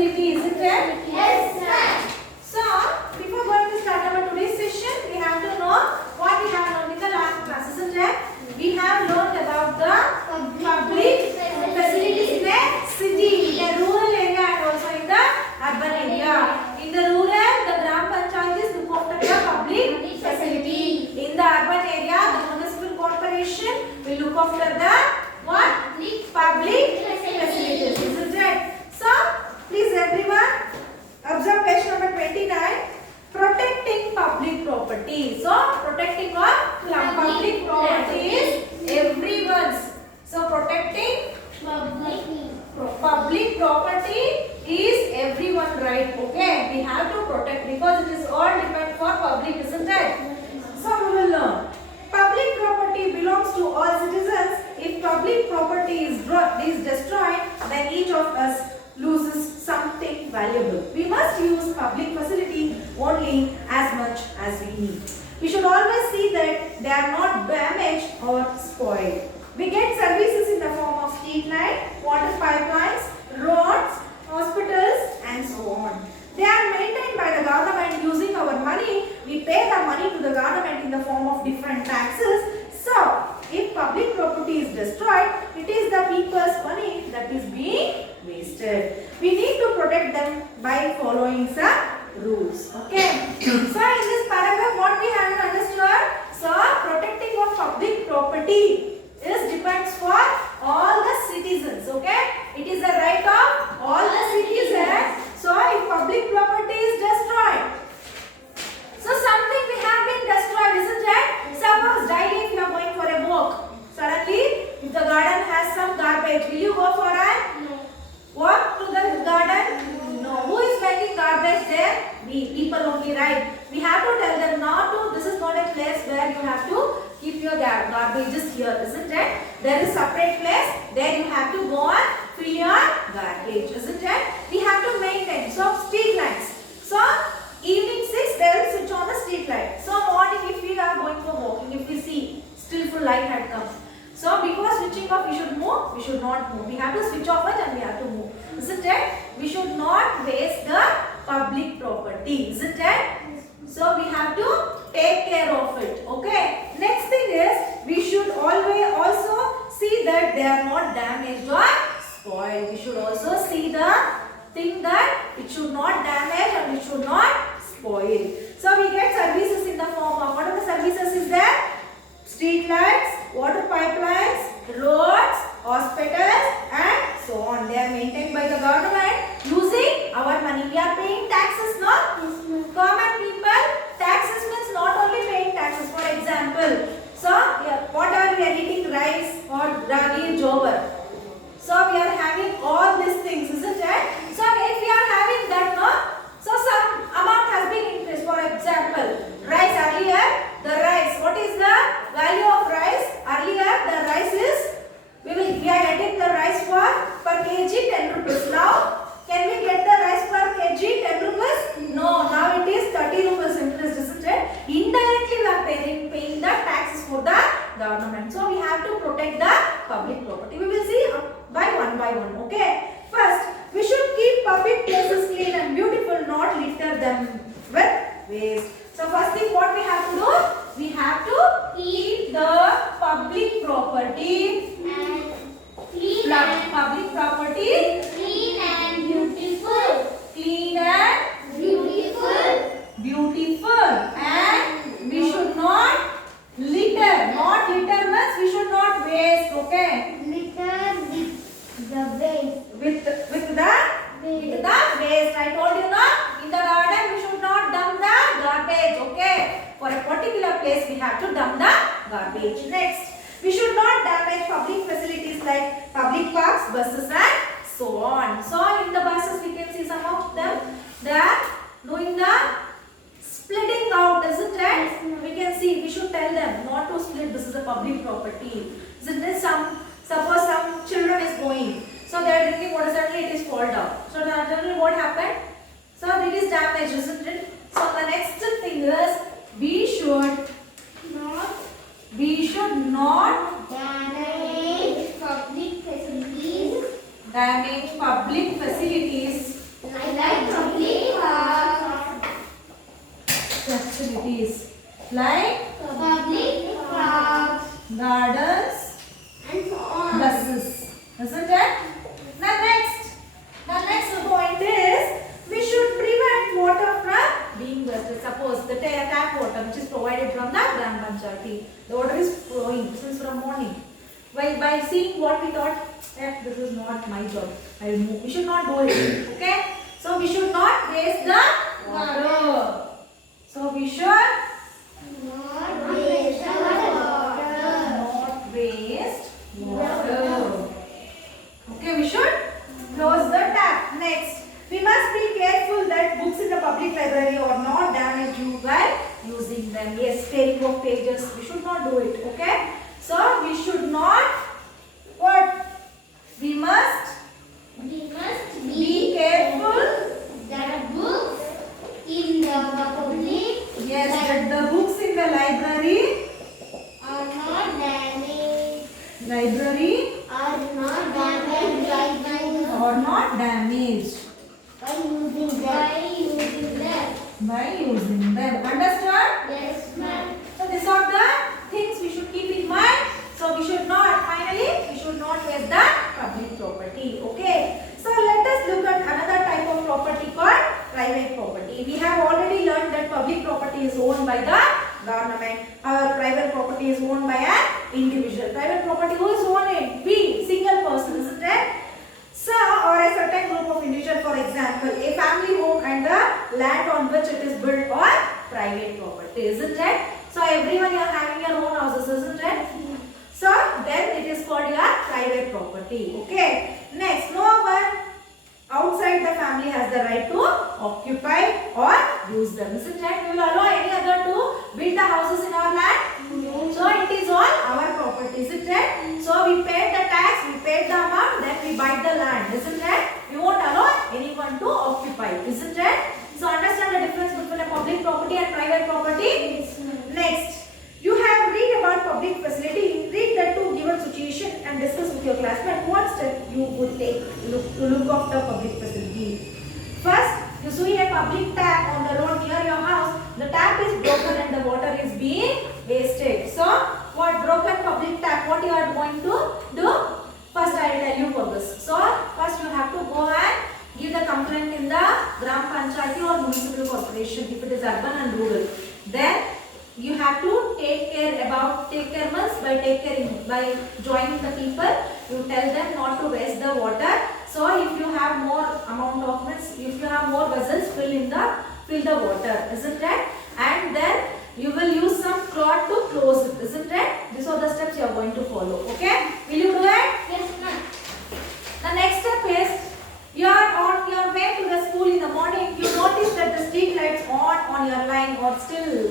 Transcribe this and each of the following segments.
facility, isn't it? Yes, ma'am. So, before going to start our today's session, we have to know what we have learned in the last class, isn't it? We have learned about the public facilities in a city, in a rural area and also in the urban area. In the rural, the Gram Panchayats look after the public facility. In the urban area, the municipal corporation will look after the what? Public facilities, isn't it? So, please everyone observe page number 29. Protecting public property. So, protecting what? Public property is everyone's. So, protecting public property is everyone's right. Okay, we have to protect because it is all depend for public, isn't it? So, we will learn. Public property belongs to all citizens. If public property is destroyed, then each of us loses something valuable. We must use public facility only as much as we need. We should always see that they are not damaged or spoiled. We get services in the form of street light, water pipelines, roads, hospitals and so on. They are maintained by the government using our money. We pay the money to the government in the form of different taxes. So, if public property is destroyed, it is the people's money that is being wasted. We need to protect them by following some rules. Okay. So, in this paragraph, what we have understood? So, protecting of public property depends for all the citizens. Okay. It is the right of all the citizens. So, if public property is destroyed, so something we have been destroyed, isn't it? Suppose daily if you are going for a walk, suddenly if the garden has some garbage, will you go for a walk to the garden? No. Who is making garbage there? We people only, right? We have to tell them not to. This is not a place where you have to keep your garbages here, isn't it? There is separate place. There you have to go and fill your garbage, isn't it? We have to maintain. So street lights. So evening 6 they will switch on the street light. So morning if we are going for walking, if we see still full light had come. So before switching off we should move, we should not move. We have to switch off it and we have to move. Isn't it? We should not waste the public property. Isn't it? So we have to take care of it. Okay. Next thing is we should always also see that they are not damaged or spoiled. We should also see the thing that it should not damage and it should not spoil. So we get services in the form of, what are the services is there? Street lights, water pipelines, roads, hospitals and so on. They are maintained by the government using our money. We are paying taxes, no? Common people, taxes means not only paying taxes. For example, so whatever we are eating, rice or ragi, jowar. So we are having all these things, isn't it? So if we are having that, no? So some amount has been increased. For example, rice earlier, the rice. What is the value of rice? Earlier, the rice is, we are getting the rice for per kg 10 rupees. Now, can we get the rice per kg 10 rupees? No, now it is 30 rupees increased, isn't it? Indirectly, we are paying the taxes for the government. So we have to protect the public property. We will see by one, okay? First, we should keep public places clean and beautiful, not litter them with waste. So first thing what we have to do? We have to keep the public property And public property clean and beautiful. clean and beautiful, and we should not litter. Not litter means we should not waste. Okay. Litter with the waste. With the waste. I told you na, in the garden we should not dump the garbage. Okay. For a particular place we have to dump the garbage. Next, we should not damage public facilities like public parks, buses and so on. So in the buses we can see some of them. They are doing the splitting out, isn't it? We can see, we should tell them not to split. This is a public property. Isn't it? Suppose some children is going. So they are drinking water, suddenly it is fall down. So suddenly what happened? So it is damaged, isn't it? So the next thing is we should not Damage public facilities. damage public facilities Like public parks. Facilities like Public parks. gardens, And so on. buses. Isn't it? The next point is we should prevent water from being wasted. Suppose the tap water which is provided from the Gram Panchayati, the water is flowing since from morning. By seeing what we thought, this is not my job, I will move. We should not do it. Okay? So we should not waste the water. So we should Not waste the water. not waste water. Okay, we should close the tap. Next, we must be careful that books in the public library are not damaged while using them. Yes, tearing of pages, we should not do it. Okay, so we should not. What? We must We must be careful. that books in the public Yes, that the books in the library are not damaged. are Not damaged not damaged by using them. by using them. Understood? Yes, ma'am. So these are the things we should keep in mind. So we should not, finally, we should not waste the public property. Okay. So let us look at another type of property called private property. We have already learned that public property is owned by the government. Our private property is owned by an individual. Private property, who is owning it? We, single person, isn't it? So, or a certain group of individual, for example, a family home and the land on which it is built or private property, isn't it? So, everyone you are having your own houses, isn't it? So, then it is called your private property. Okay. Next, no one outside the family has the right to occupy or use them, isn't it? We will allow any other to build the houses in our land. So it is all our property, isn't it? So we paid the tax, we paid the amount, then we buy the land, isn't it? We won't allow anyone to occupy, isn't it? So understand the difference between a public property and private property? Next, you have read about public facility. Read the two given situation and discuss with your classmate what step you would take to look after public facility. First, you see a public tap on the road near your house. The tap is broken and the water is being wasted. So, what broken public tap? What you are going to do? First, I will tell you for this. So, first you have to go and give the complaint in the Gram Panchayati or municipal corporation if it is urban and rural. Then you have to take care by joining the people. You tell them not to waste the water. So if you have more amount of means, if you have more vessels, fill the water, isn't it? And then you will use some cloth to close it, isn't it? These are the steps you are going to follow. Okay? Will you do it? Yes, ma'am. The next step is you are on your way to the school in the morning. You notice that the street lights on your line are still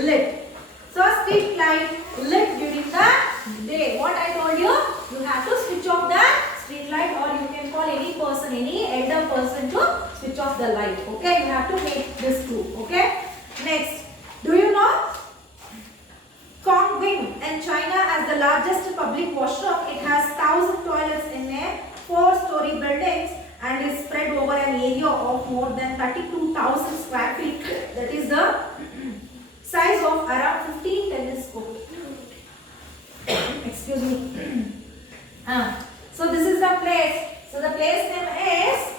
lit. So street light lit during the day. What I told you, you have to switch off the street light, or you can call any person, any elder person to switch off the light. Okay, you have to make this too. Okay. Next, do you know Kongwing in China has the largest public washroom? It has 1,000 toilets in a 4-story buildings and is spread over an area of more than 32,000 square feet. That is the size of around 15 tennis courts. Excuse me. So this is the place. So the place name is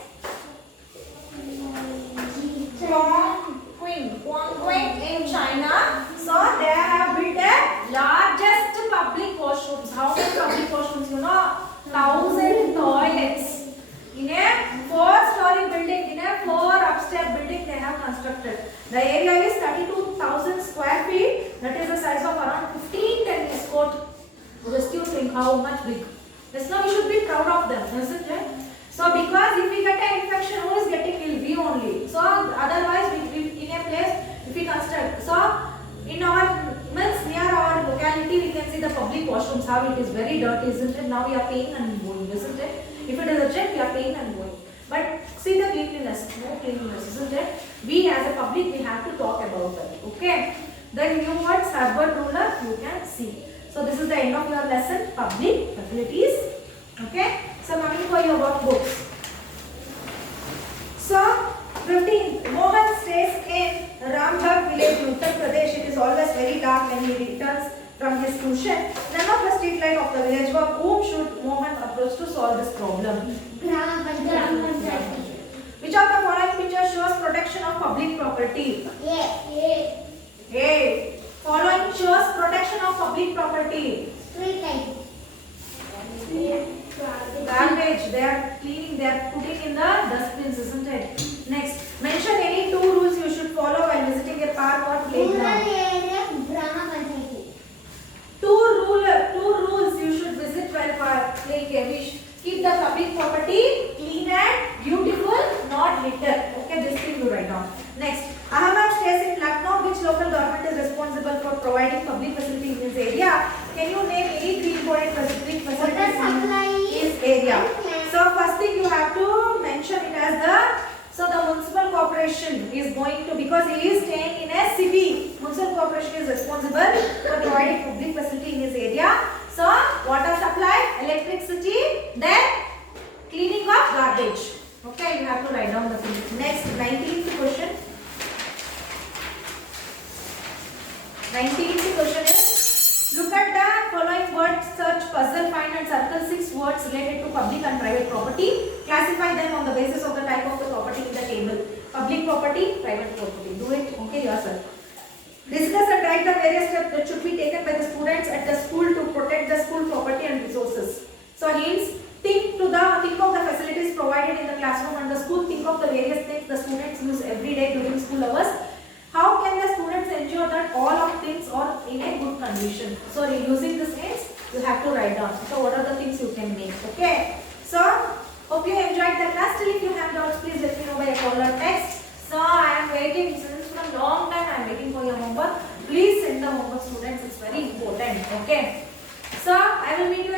Kongwing in China. So they have built the largest public washrooms. How many public washrooms? You know, 1,000 toilets. In a 4-story building, in a 4 upstairs building they have constructed. The area is 32,000 square feet. That is the size of around 15 tennis court. Just you think how much big. Yes, now we should be proud of them, isn't it? So because if we get an infection, who is getting ill? We only. So otherwise, we in a place if we construct. So in our near our locality, we can see the public washrooms how it is very dirty, isn't it? Now we are paying and going, isn't it? If it is urgent, we are paying and going. But see the cleanliness, no cleanliness, isn't it? We as a public, we have to talk about that. Okay. Then new words, urban ruler, you can see. So this is the end of your lesson, public facilities. Okay. So coming for your workbooks. So Madhya Pradesh, it is always very dark when he returns from his tuition. None of the street light of the village work. Whom should Mohan approach to solve this problem? Gram Panchayati. Which of the following pictures shows protection of public property? A. A. Following shows protection of public property. Street light. Garbage, they are cleaning, they are putting in the dustbins, isn't it? Next, mention any 2 rules you should follow while visiting a park or Rural playground. area Gram Panchayati. Two rules you should visit while playing a wish. Keep the public property clean and beautiful, not litter. Okay, this thing you write down. Next, Ahmed stays in Lucknow. Which local government is responsible for providing public facilities in his area? Can you name any three important facilities Water supply in his area? So first thing you have to mention it as the municipal corporation is going to, because he is staying in a city. Municipal corporation is responsible for providing public facility in his area. So water supply, electricity, then cleaning of garbage. Okay, you have to write down the thing. Next, 19th question. 19th question is, look at the following word search puzzle, find and circle 6 words related to public and private property. Classify them on the basis of the type of the property in the table. Public property, private property. Do it, okay, yourself. Discuss and write the various steps that should be taken by the students at the school to protect the school property and resources. So hints, think of the facilities provided in the classroom and the school. Think of the various things the students use every day during school hours. How can the students ensure that all of things are in a good condition? So using these hints, you have to write down. So what are the things you can make? Okay. So hope you enjoyed the class. Still, if you have doubts, please let me know by a call or text. So I am waiting since from long time. I am waiting for your homework. Please send the homework, students. It's very important. Okay. So I will meet you